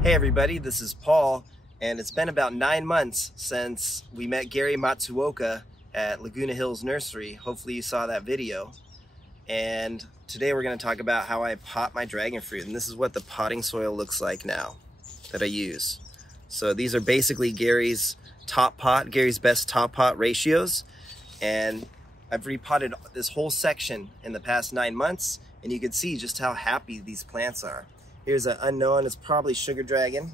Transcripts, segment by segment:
Hey everybody, this is Paul, and it's been about 9 months since we met Gary Matsuoka at Laguna Hills Nursery. Hopefully you saw that video. And today we're going to talk about how I pot my dragon fruit, and this is what the potting soil looks like now that I use. So these are basically Gary's best top pot ratios, and I've repotted this whole section in the past 9 months, and you can see just how happy these plants are. Here's an unknown, it's probably sugar dragon.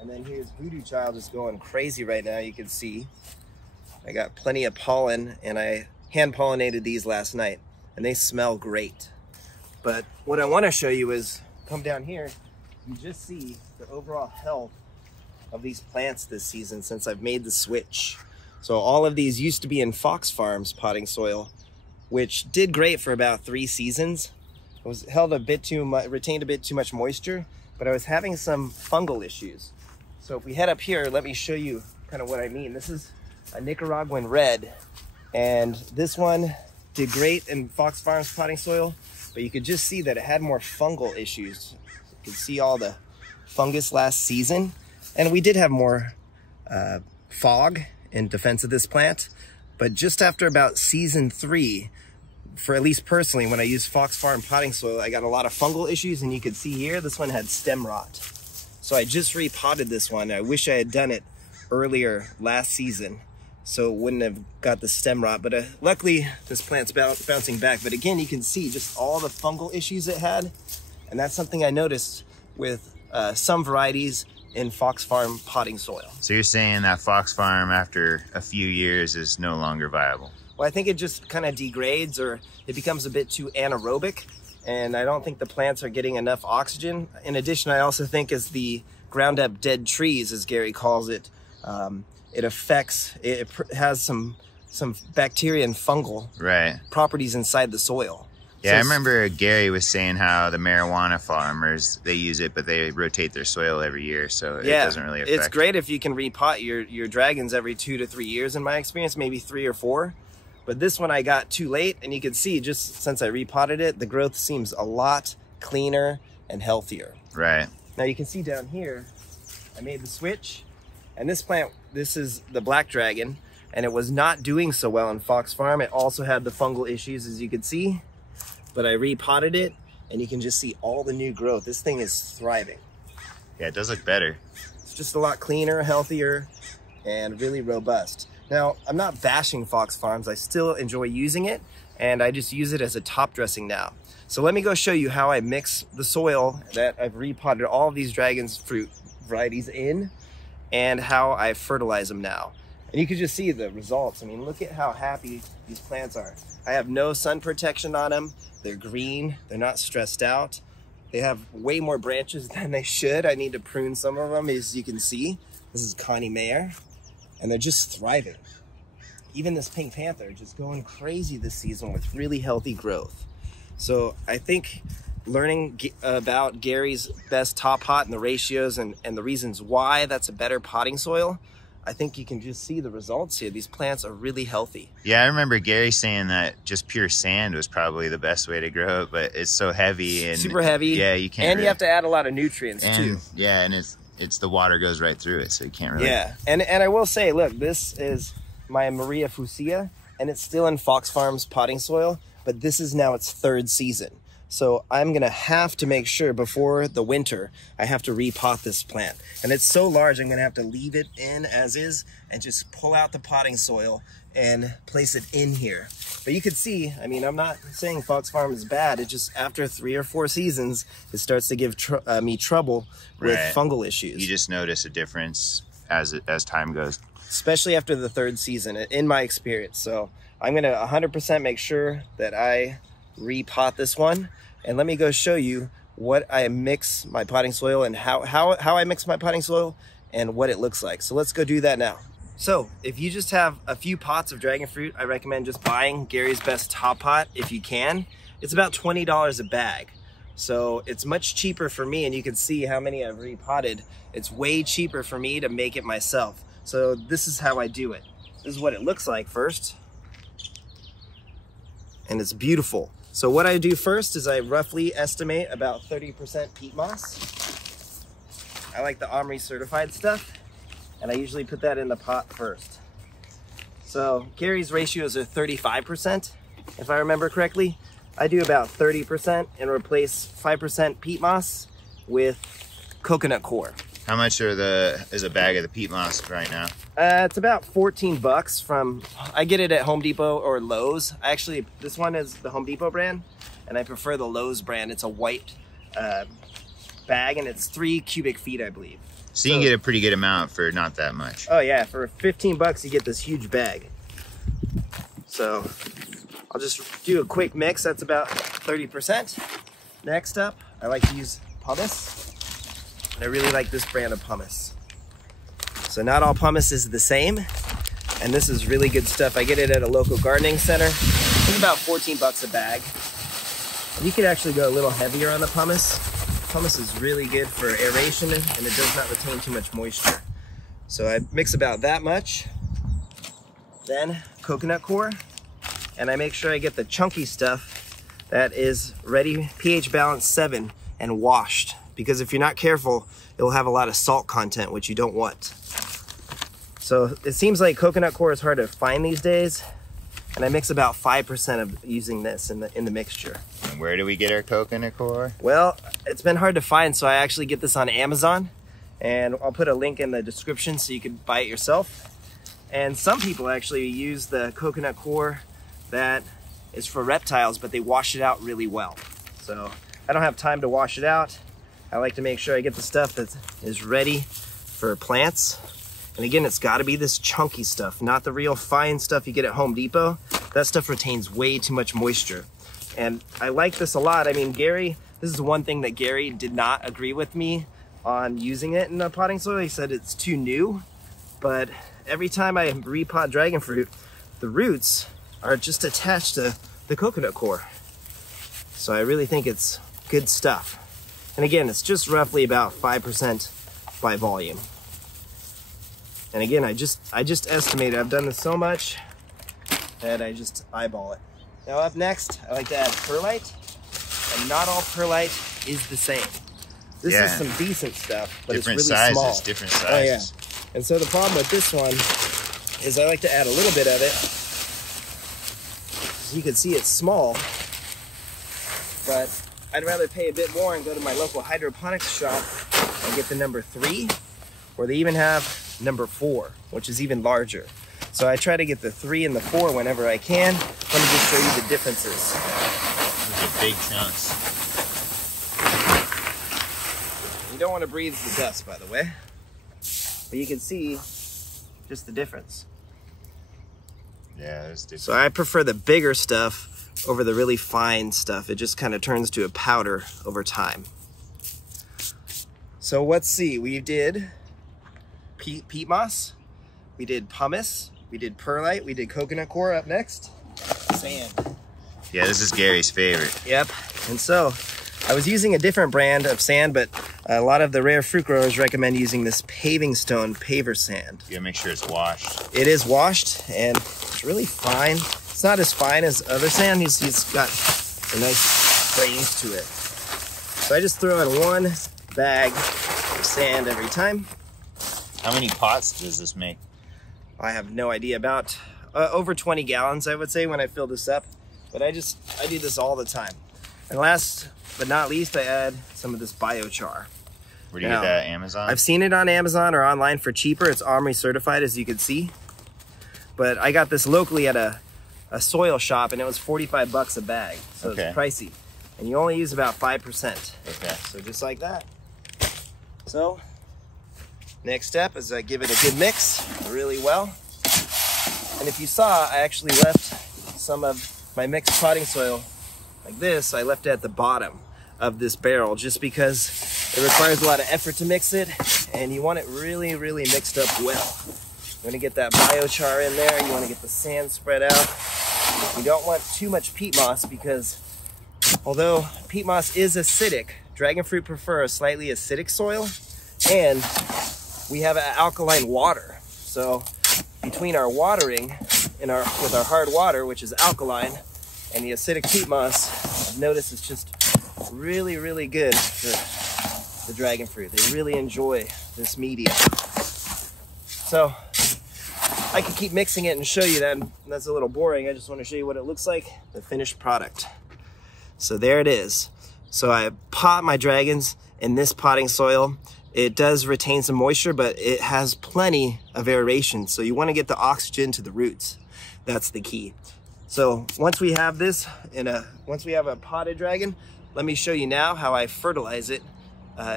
And then here's voodoo child is going crazy right now. You can see I got plenty of pollen, and I hand pollinated these last night and they smell great. But what I want to show you is, come down here, you just see the overall health of these plants this season since I've made the switch. So all of these used to be in Fox Farms potting soil, which did great for about 3 seasons. It was held a bit too much, retained a bit too much moisture, but I was having some fungal issues. So if we head up here, let me show you kind of what I mean. This is a Nicaraguan red, and this one did great in Fox Farms potting soil, but you could just see that it had more fungal issues. You can see all the fungus last season, and we did have more fog in defense of this plant. But just after about season 3, for at least personally, when I used Fox Farm potting soil, I got a lot of fungal issues, and you can see here, this one had stem rot. So I just repotted this one. I wish I had done it earlier last season, so it wouldn't have got the stem rot, but luckily this plant's bouncing back. But again, you can see just all the fungal issues it had, and that's something I noticed with some varieties in Fox Farm potting soil. So you're saying that Fox Farm after a few years is no longer viable? Well, I think it just kind of degrades, or it becomes a bit too anaerobic, and I don't think the plants are getting enough oxygen. In addition, I also think as the ground up dead trees, as Gary calls it, it has some bacteria and fungal properties inside the soil. Yeah, so I remember Gary was saying how the marijuana farmers, they use it, but they rotate their soil every year, so it doesn't really affect. It's great if you can repot your dragons every 2 to 3 years, in my experience, maybe 3 or 4. But this one I got too late, and you can see just since I repotted it, the growth seems a lot cleaner and healthier. Right. Now you can see down here, I made the switch, and this plant, this is the black dragon, and it was not doing so well in Fox Farm. It also had the fungal issues, as you can see, but I repotted it, and you can just see all the new growth. This thing is thriving. Yeah, it does look better. It's just a lot cleaner, healthier, and really robust. Now, I'm not bashing Fox Farms. I still enjoy using it, and I just use it as a top dressing now. So let me go show you how I mix the soil that I've repotted all of these dragon's fruit varieties in, and how I fertilize them now. And you can just see the results. I mean, look at how happy these plants are. I have no sun protection on them. They're green, they're not stressed out. They have way more branches than they should. I need to prune some of them, as you can see. This is Connie Mayer, and they're just thriving. Even this pink panther just going crazy this season with really healthy growth. So I think learning about Gary's best top pot and the ratios and the reasons why that's a better potting soil, I think you can just see the results here. These plants are really healthy. Yeah, I remember Gary saying that just pure sand was probably the best way to grow it, but it's so heavy and super heavy. Yeah, you can't. And you have to add a lot of nutrients too. Yeah, and it's the water goes right through it, so you can't really. Yeah, and I will say, look, this is my Maria Fucsia, and it's still in Fox Farms potting soil, but this is now its 3rd season. So I'm gonna have to make sure before the winter, I have to repot this plant. And it's so large, I'm gonna have to leave it in as is and just pull out the potting soil and place it in here. But you can see, I mean, I'm not saying Fox Farm is bad. It just, after 3 or 4 seasons, it starts to give me trouble with fungal issues. You just notice a difference as time goes. Especially after the 3rd season, in my experience. So I'm gonna 100% make sure that I repot this one, and let me go show you what I mix my potting soil and how I mix my potting soil and what it looks like. So let's go do that now. So if you just have a few pots of dragon fruit, I recommend just buying Gary's best top pot if you can. It's about $20 a bag. So it's much cheaper for me, and you can see how many I've repotted. It's way cheaper for me to make it myself. So this is how I do it. This is what it looks like first. And it's beautiful. So what I do first is I roughly estimate about 30% peat moss. I like the OMRI certified stuff, and I usually put that in the pot first. So Gary's ratios are 35%, if I remember correctly. I do about 30% and replace 5% peat moss with coconut coir. How much is a bag of the peat moss right now? It's about 14 bucks from, I get it at Home Depot or Lowe's. Actually, this one is the Home Depot brand, and I prefer the Lowe's brand. It's a white bag, and it's 3 cubic feet, I believe. So you can get a pretty good amount for not that much. Oh yeah, for 15 bucks you get this huge bag. So I'll just do a quick mix. That's about 30%. Next up, I like to use pumice. And I really like this brand of pumice. So not all pumice is the same, and this is really good stuff. I get it at a local gardening center. It's about 14 bucks a bag. And you could actually go a little heavier on the pumice. Pumice is really good for aeration, and it does not retain too much moisture. So I mix about that much. Then coconut coir, and I make sure I get the chunky stuff that is ready, pH balance 7 and washed. Because if you're not careful, it will have a lot of salt content, which you don't want. So it seems like coconut coir is hard to find these days, and I mix about 5% of using this in the mixture. And where do we get our coconut coir? Well, it's been hard to find, so I actually get this on Amazon, and I'll put a link in the description so you can buy it yourself. And some people actually use the coconut coir that is for reptiles, but they wash it out really well. So I don't have time to wash it out. I like to make sure I get the stuff that is ready for plants. And again, it's gotta be this chunky stuff, not the real fine stuff you get at Home Depot. That stuff retains way too much moisture. And I like this a lot. I mean, Gary, this is one thing that Gary did not agree with me on using it in the potting soil. He said it's too new, but every time I repot dragon fruit, the roots are just attached to the coconut coir. So I really think it's good stuff. And again, it's just roughly about 5% by volume. And again, I just estimated. I've done this so much that I just eyeball it. Now up next, I like to add perlite. And not all perlite is the same. This is some decent stuff, but different it's really sizes, small. Different sizes. Oh, yeah. And so the problem with this one is I like to add a little bit of it. As you can see, it's small, but I'd rather pay a bit more and go to my local hydroponics shop and get the number 3, or they even have number 4, which is even larger. So I try to get the 3 and the 4 whenever I can. Let me just show you the differences. Those are big chunks. You don't want to breathe the dust, by the way. But you can see just the difference. Yeah, that's different. So I prefer the bigger stuff over the really fine stuff. It just kind of turns to a powder over time. So let's see, we did peat moss, we did pumice, we did perlite, we did coconut coir. Up next, sand. Yeah, this is Gary's favorite. Yep, and so I was using a different brand of sand, but a lot of the rare fruit growers recommend using this paving stone paver sand. You gotta make sure it's washed. It is washed, and it's really fine. It's not as fine as other sand. He's got a nice grains to it. So I just throw in 1 bag of sand every time. How many pots does this make? I have no idea. About over 20 gallons, I would say, when I fill this up. But I do this all the time. And last but not least, I add some of this Bio Char. Where do you get that? Amazon? I've seen it on Amazon or online for cheaper. It's OMRI certified, as you can see. But I got this locally at a soil shop, and it was 45 bucks a bag. So It's pricey. And you only use about 5%. Okay. So just like that. So next step is I give it a good mix really well. And if you saw, I actually left some of my mixed potting soil like this. I left it at the bottom of this barrel just because it requires a lot of effort to mix it, and you want it really, really mixed up well. You want to get that Bio Char in there. You want to get the sand spread out. You don't want too much peat moss, because although peat moss is acidic, dragon fruit prefer a slightly acidic soil, and we have alkaline water. So between our watering and with our hard water, which is alkaline, and the acidic peat moss, I've noticed it's just really, really good for the dragon fruit. They really enjoy this medium. So I could keep mixing it and show you that. That's a little boring. I just want to show you what it looks like, the finished product. So there it is. So I pot my dragons in this potting soil. It does retain some moisture, but it has plenty of aeration. So you want to get the oxygen to the roots. That's the key. So once we have this once we have a potted dragon, let me show you now how I fertilize it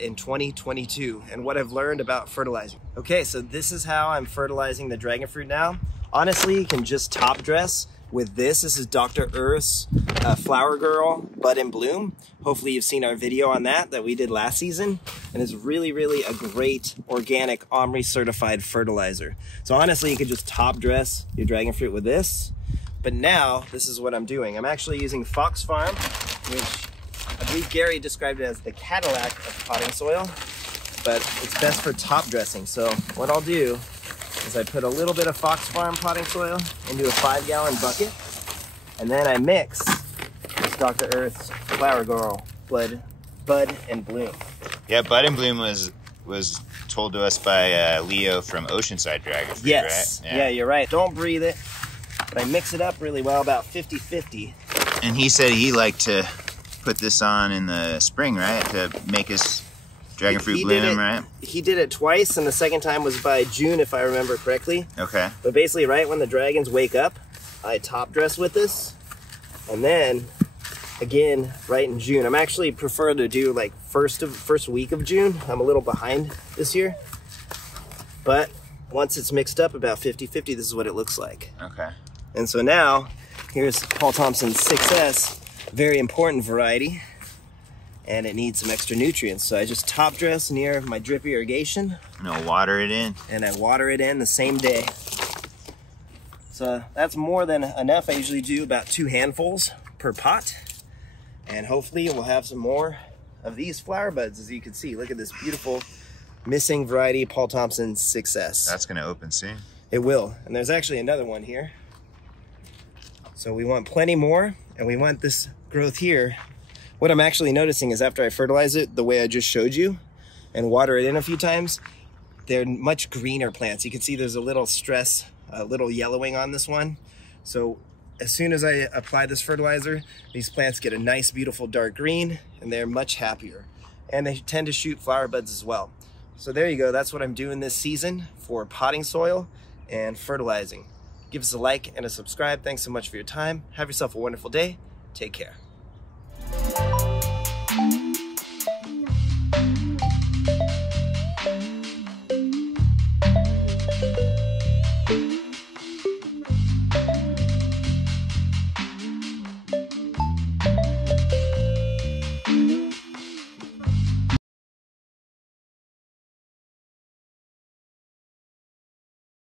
in 2022 and what I've learned about fertilizing. Okay, so this is how I'm fertilizing the dragon fruit now. Honestly, you can just top dress with this. This is Dr. Earth's Flower Girl Bud and Bloom. Hopefully you've seen our video on that we did last season, and it's really, really a great organic OMRI certified fertilizer. So honestly, you could just top dress your dragon fruit with this. But now, this is what I'm doing. I'm actually using Fox Farm, which I believe Gary described it as the Cadillac of potting soil, but it's best for top dressing. So what I'll do is I put a little bit of Fox Farm potting soil into a 5-gallon bucket, and then I mix with Dr. Earth's Flower Girl Bud and Bloom. Yeah, Bud and Bloom was told to us by Leo from Oceanside Dragon Fruit, yes. Right? Yeah, you're right. Don't breathe it, but I mix it up really well, about 50-50. And he said he liked to put this on in the spring, right? To make his dragon fruit bloom, right? He did it twice, and the second time was by June, if I remember correctly. Okay. But basically, right when the dragons wake up, I top dress with this, and then again right in June. I'm actually prefer to do like first week of June. I'm a little behind this year, but once it's mixed up about 50-50, this is what it looks like. Okay. And so now here's Paul Thompson's 6S, very important variety, and it needs some extra nutrients. So I just top dress near my drip irrigation. And I'll water it in. And I water it in the same day. So that's more than enough. I usually do about 2 handfuls per pot. And hopefully we'll have some more of these flower buds. As you can see, look at this beautiful missing variety, Paul Thompson 6S. That's gonna open soon. It will. And there's actually another one here. So we want plenty more, and we want this growth here. What I'm actually noticing is after I fertilize it the way I just showed you and water it in a few times, they're much greener plants. You can see there's a little stress, a little yellowing on this one. So as soon as I apply this fertilizer, these plants get a nice, beautiful dark green, and they're much happier. And they tend to shoot flower buds as well. So there you go. That's what I'm doing this season for potting soil and fertilizing. Give us a like and a subscribe. Thanks so much for your time. Have yourself a wonderful day. Take care.